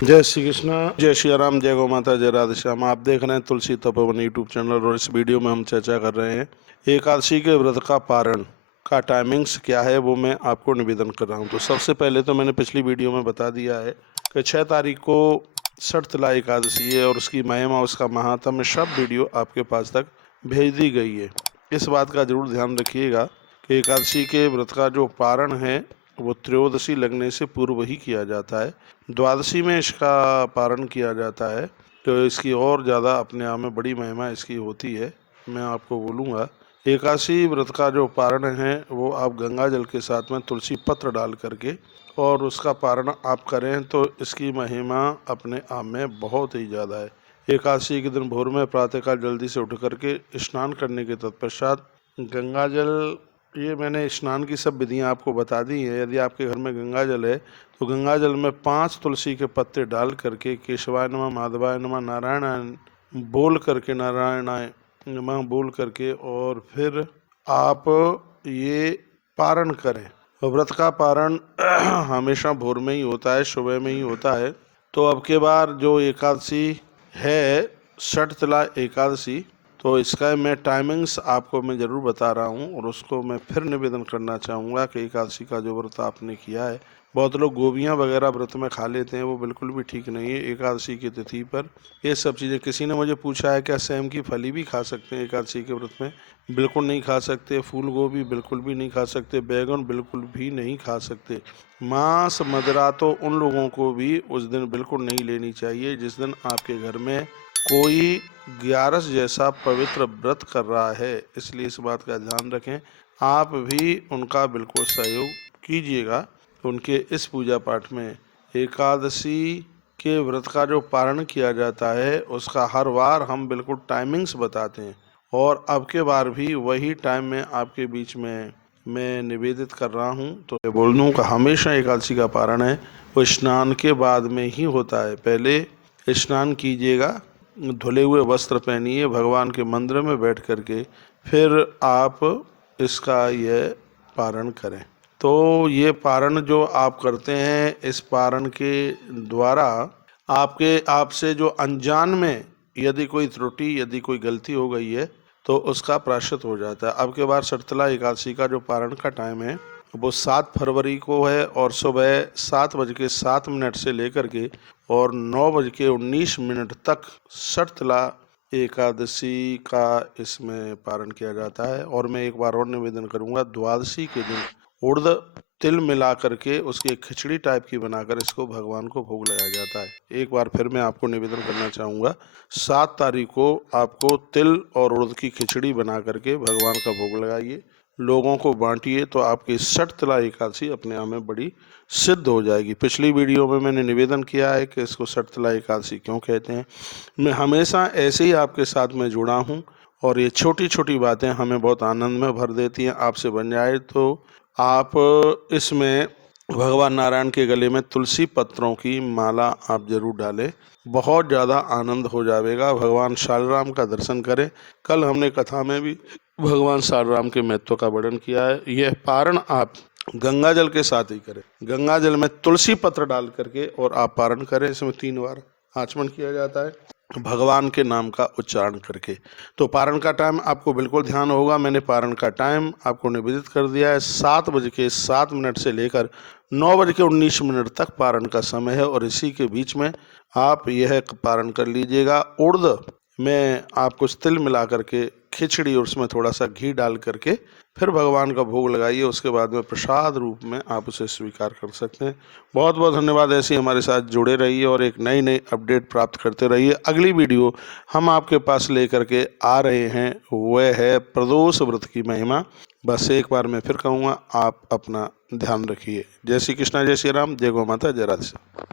जय श्री कृष्णा, जय श्री राम, जय गौ माता, जय राधे श्याम। आप देख रहे हैं तुलसी तपोवन यूट्यूब चैनल और इस वीडियो में हम चर्चा कर रहे हैं एकादशी के व्रत का पारण का टाइमिंग्स क्या है, वो मैं आपको निवेदन कर रहा हूं। तो सबसे पहले तो मैंने पिछली वीडियो में बता दिया है कि 6 तारीख को शर्तला एकादशी है और उसकी महिमा, उसका महात्म्य सब वीडियो आपके पास तक भेज दी गई है। इस बात का जरूर ध्यान रखिएगा कि एकादशी के व्रत का जो पारण है वो त्रयोदशी लगने से पूर्व ही किया जाता है। द्वादशी में इसका पारण किया जाता है, तो इसकी और ज़्यादा अपने आप में बड़ी महिमा इसकी होती है। मैं आपको बोलूँगा, एकादशी व्रत का जो पारण है वो आप गंगा जल के साथ में तुलसी पत्र डाल करके और उसका पारण आप करें तो इसकी महिमा अपने आप में बहुत ही ज़्यादा है। एकादशी के दिन भोर में प्रातःकाल जल्दी से उठ करके स्नान करने के तत्पश्चात गंगा जल, ये मैंने स्नान की सब विधियां आपको बता दी हैं। यदि आपके घर में गंगा जल है तो गंगा जल में 5 तुलसी के पत्ते डाल करके केशवाय नमः, माधवाय नमः, नारायणाय बोल करके, नारायणाय नमः बोल करके और फिर आप ये पारण करें। व्रत का पारण हमेशा भोर में ही होता है, सुबह में ही होता है। तो अब के बार जो एकादशी है, शर्तला एकादशी, तो इसका मैं टाइमिंग्स आपको मैं ज़रूर बता रहा हूँ और उसको मैं फिर निवेदन करना चाहूँगा कि एकादशी का जो व्रत आपने किया है, बहुत लोग गोभियाँ वगैरह व्रत में खा लेते हैं, वो बिल्कुल भी ठीक नहीं है। एकादशी की तिथि पर ये सब चीज़ें, किसी ने मुझे पूछा है क्या सेम की फली भी खा सकते हैं एकादशी के व्रत में? बिल्कुल नहीं खा सकते। फूल गोभी बिल्कुल भी नहीं खा सकते। बैगन बिल्कुल भी नहीं खा सकते। मांस मदिरा तो उन लोगों को भी उस दिन बिल्कुल नहीं लेनी चाहिए जिस दिन आपके घर में कोई ग्यारस जैसा पवित्र व्रत कर रहा है। इसलिए इस बात का ध्यान रखें, आप भी उनका बिल्कुल सहयोग कीजिएगा उनके इस पूजा पाठ में। एकादशी के व्रत का जो पारण किया जाता है उसका हर बार हम बिल्कुल टाइमिंग्स बताते हैं और अब के बार भी वही टाइम में आपके बीच में मैं निवेदित कर रहा हूँ। तो मैं बोल दूँ कि हमेशा एकादशी का पारण है वो स्नान के बाद में ही होता है। पहले स्नान कीजिएगा, धुले हुए वस्त्र पहनिए, भगवान के मंदिर में बैठ करके फिर आप इसका ये पारण करें। तो ये पारण जो आप करते हैं, इस पारण के द्वारा आपसे जो अनजान में यदि कोई त्रुटि, यदि कोई गलती हो गई है तो उसका प्रायश्चित हो जाता है। अब के बार शर्तला एकादशी का जो पारण का टाइम है वो 7 फरवरी को है और सुबह 7:07 से लेकर के और 9:19 तक शर्तला एकादशी का इसमें पारण किया जाता है। और मैं एक बार और निवेदन करूंगा, द्वादशी के दिन उड़द तिल मिला करके उसकी एक खिचड़ी टाइप की बनाकर इसको भगवान को भोग लगाया जाता है। एक बार फिर मैं आपको निवेदन करना चाहूँगा, 7 तारीख को आपको तिल और उड़द की खिचड़ी बना करके भगवान का भोग लगाइए, लोगों को बांटिए, तो आपकी शर्तला एकादशी अपने आप में बड़ी सिद्ध हो जाएगी। पिछली वीडियो में मैंने निवेदन किया है कि इसको शर्तला एकादशी क्यों कहते हैं। मैं हमेशा ऐसे ही आपके साथ में जुड़ा हूँ और ये छोटी छोटी बातें हमें बहुत आनंद में भर देती हैं। आपसे बन जाए तो आप इसमें भगवान नारायण के गले में तुलसी पत्रों की माला आप जरूर डालें, बहुत ज़्यादा आनंद हो जाएगा। भगवान शालराम का दर्शन करें। कल हमने कथा में भी भगवान शालराम के महत्व का वर्णन किया है। यह पारण आप गंगा जल के साथ ही करें। गंगा जल में तुलसी पत्र डाल करके और आप पारण करें। इसमें 3 बार आचमन किया जाता है भगवान के नाम का उच्चारण करके। तो पारण का टाइम आपको बिल्कुल ध्यान होगा। मैंने पारण का टाइम आपको निवेदित कर दिया है। 7:07 से लेकर 9:19 तक पारण का समय है और इसी के बीच में आप यह पारण कर लीजिएगा। उड़द में आप कुछ तिल मिला करके खिचड़ी और उसमें थोड़ा सा घी डाल करके फिर भगवान का भोग लगाइए। उसके बाद में प्रसाद रूप में आप उसे स्वीकार कर सकते हैं। बहुत बहुत धन्यवाद। ऐसे ही हमारे साथ जुड़े रहिए और एक नई नई अपडेट प्राप्त करते रहिए। अगली वीडियो हम आपके पास लेकर के आ रहे हैं, वह है प्रदोष व्रत की महिमा। बस एक बार मैं फिर कहूँगा, आप अपना ध्यान रखिए। जय श्री कृष्णा, जय श्री राम, जय गौ माता, जय राधे।